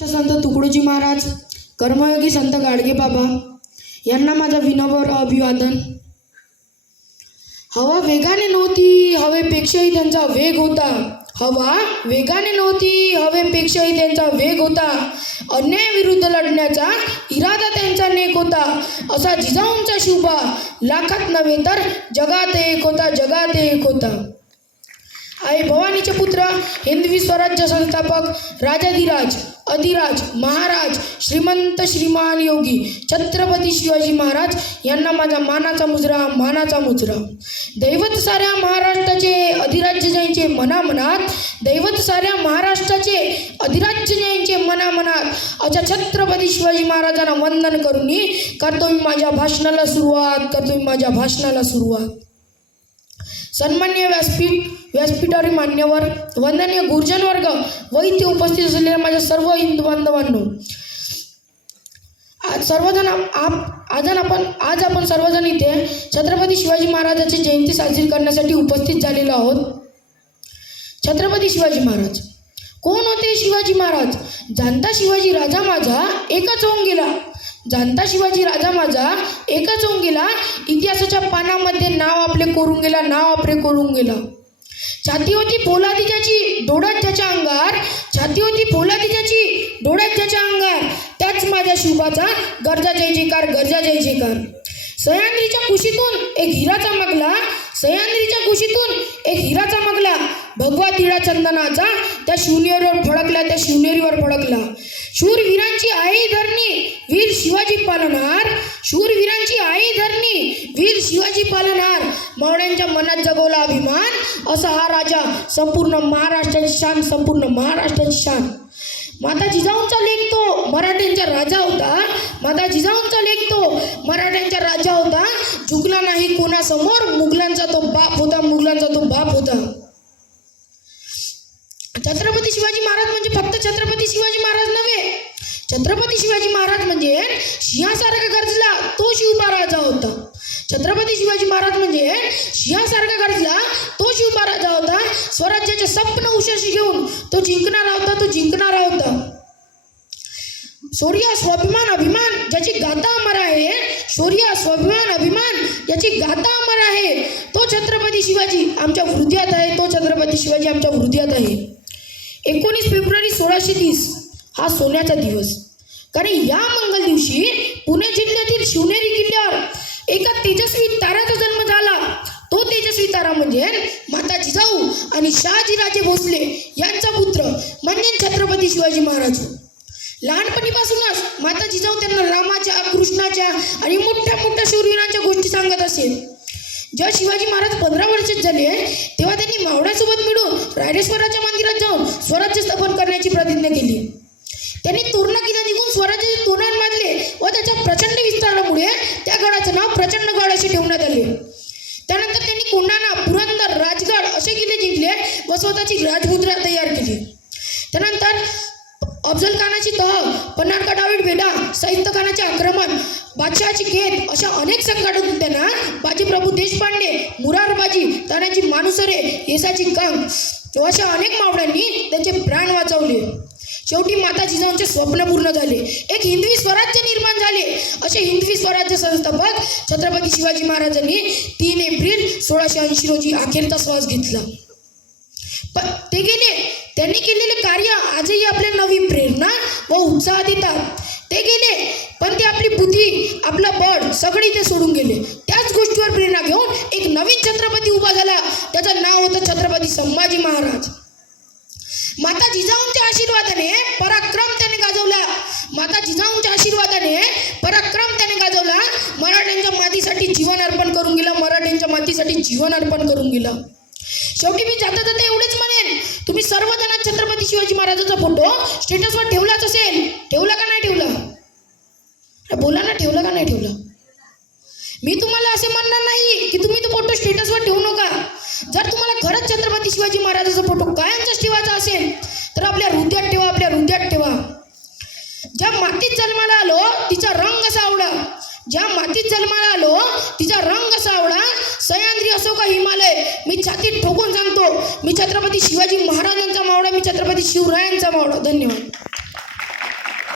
संत तुकडोजी महाराज, कर्मयोगी संत गाडगे बाबा यांना माझा विनम्र अभिवादन. हवा वेगाने नव्हती, हवेपेक्षाही त्यांचा वेग होता. हवा वेगाने नव्हती, हवेपेक्षाही त्यांचा वेग होता. अन्यायाविरुद्ध लढण्याचा इरादा त्यांचा नेक होता. असा जिजाऊंचा शुभा लाखात नव्हे तर जगात एक होता, जगात एक होता. आई भवानीचे पुत्र, हिंदवी स्वराज्य संस्थापक, राजाधिराज अधिराज महाराज, श्रीमंत श्रीमान योगी छत्रपती शिवाजी महाराज यांना माझा मानाचा मुजरा, मानाचा मुजरा. दैवत साऱ्या महाराष्ट्राचे, अधिराज्य जयांचे मनामनात, दैवत साऱ्या महाराष्ट्राचे, अधिराज्य जयांचे मनामनात, अशा छत्रपती शिवाजी महाराजांना वंदन करून करतो मी माझ्या भाषणाला सुरुवात. सन्माननीय व्यासपीठावरील मान्यवर, वंदनीय गुरुजन वर्ग व इथे उपस्थित असलेल्या माझ्या सर्व हिंदू बांधवांनो, आज आपण सर्वजण इथे छत्रपती शिवाजी महाराजांची जयंती साजरी करण्यासाठी उपस्थित झालेलो आहोत. छत्रपती शिवाजी महाराज कोण होते? शिवाजी महाराज, जाणता शिवाजी राजा माझा एकच होऊन गेला. जाणता शिवाजी राजा माझा एकच होऊन गेला. इतिहासाच्या पानामध्ये नाव आपले कोरून गेला. छाती होती पोलादी ज्याची, डोळ्यात ज्याच्या अंगार, छाती होती पोलादी ज्याची, डोळ्यात ज्याच्या अंगार, त्याच माझ्या शुभाचा गरजा जय जयकार. सह्याद्रीच्या कुशीतून एक हिरा चमकला, भगवा तिळा चंदनाचा त्या शिवनेरीवर फडकला. शूरवीरांची आई धरणी, वीर शिवाजी पालनार, मावळ्यांच्या मनात जगवला अभिमान. असा हा राजा, संपूर्ण महाराष्ट्राची शान. माता जिजाऊंचा लेक तो मराठ्यांचा राजा होता. झुकला नाही कोणासमोर, मुघलांचा तो बाप होता. छत्रपती शिवाजी महाराज म्हणजे फक्त छत्रपती शिवाजी महाराज नव्हे. छत्रपती शिवाजी महाराज म्हणजे सिंहासारखा गरजला तो शिवबा राजा होता. छत्रपती शिवाजी महाराज म्हणजे सिंहासारखा गरजला तो शिवबा राजा होता. स्वराज्याचे स्वप्न उशाशी घेऊन तो जिंकणारा होता. शौर्य स्वाभिमान अभिमान ज्याची गाथा अमर आहे, तो छत्रपती शिवाजी आमच्या हृदयात आहे. 19 फेब्रुवारी 1630 हा सोन्याचा दिवस. कारण या मंगल दिवशी पुणे जिल्ह्यातील शिवनेरी किल्ल्यावर एका तेजस्वी ताऱ्याचा जन्म झाला. तो तेजस्वी तारा म्हणजे माता जिजाऊ आणि शहाजीराजे भोसले यांचा पुत्र म्हणजे छत्रपती शिवाजी महाराज. लहानपणीपासूनच माता जिजाऊ त्यांना रामाच्या, कृष्णाच्या आणि मोठ्या शूरवीरांच्या गोष्टी सांगत असेल. जेव्हा शिवाजी महाराज 15 वर्षाचे झाले तेव्हा त्यांनी मावळ्यासोबत मिळून रायरेश्वराच्या मंदिरात जाऊन स्वराज्य स्थापन करण्याची प्रतिज्ञा केली. त्यांनी तोरणा किल्ला निघून स्वराज्याचे तोरण बांधले व त्याच्या प्रचंड विस्तारामुळे त्या गडाचे नाव प्रचंडगड असे ठेवण्यात आले. त्यानंतर त्यांनी कोंढाणा, पुरंदर, राजगड असे किल्ले जिंकले व स्वतःची राजमुद्रा तयार केली. त्यानंतर अफजल खानाची तह, पन्हाळका डावीड वेढा, सैन्य खानाचे आक्रमण, बादशहाची खेद अशा अनेक संकटातून त्यांना बाजीप्रभू देशपांडे, मुरारबाजी, तानाजी मालुसरे, येसाची कांग अशा अनेक मावळ्यांनी त्यांचे प्राण वाचवले. शेवटी माता जिजाऊंचे स्वप्न पूर्ण झाले. एक हिंदवी स्वराज्य निर्माण झाले. असे हिंदवी स्वराज्य संस्थापक छत्रपती शिवाजी महाराजांनी 3 एप्रिल 1680 रोजी अखेरचा श्वास घेतला. ते गेले. त्यांनी केलेले कार्य आजही आपल्या नवी प्रेरणा व उत्साह देतात. ते गेले पण ते आपली बुद्धी, आपलं बळ सगळे इथे सोडून गेले. त्याच गोष्टीवर प्रेरणा घेऊन एक नवीन छत्रपती उभा झाला. त्याचं नाव होतं छत्रपती संभाजी महाराज. माता जिजाऊंच्या आशीर्वादाने पराक्रम त्याने गाजवला. मराठ्यांच्या मातीसाठी जीवन अर्पण करून गेला. शेवटी मी जाता एवढेच म्हणेन, तुम्ही सर्वजण छत्रपती शिवाजी महाराजांचा फोटो स्टेटसवर ठेवलाच असेल. ठेवला का नाही ठेवला? बोला ना, ठेवला का नाही ठेवला? मी तुम्हाला असे म्हणणार नाही की तुम्ही तो फोटो स्टेटसवर ठेवू नका. जर तुम्हाला खरंच छत्रपती शिवाजी महाराजांचा फोटो कायमचाच ठेवायचा असेल तर आपल्या हृदयात ठेवा. ज्या मातीत जन्माला आलो तिचा रंग असा आवडा. सह्याद्री असो का हिमालय, मी छातीत ठोकून सांगतो, मी छत्रपती शिवाजी महाराजांचा मावळा, मी छत्रपती शिवरायांचा मावळा. धन्यवाद.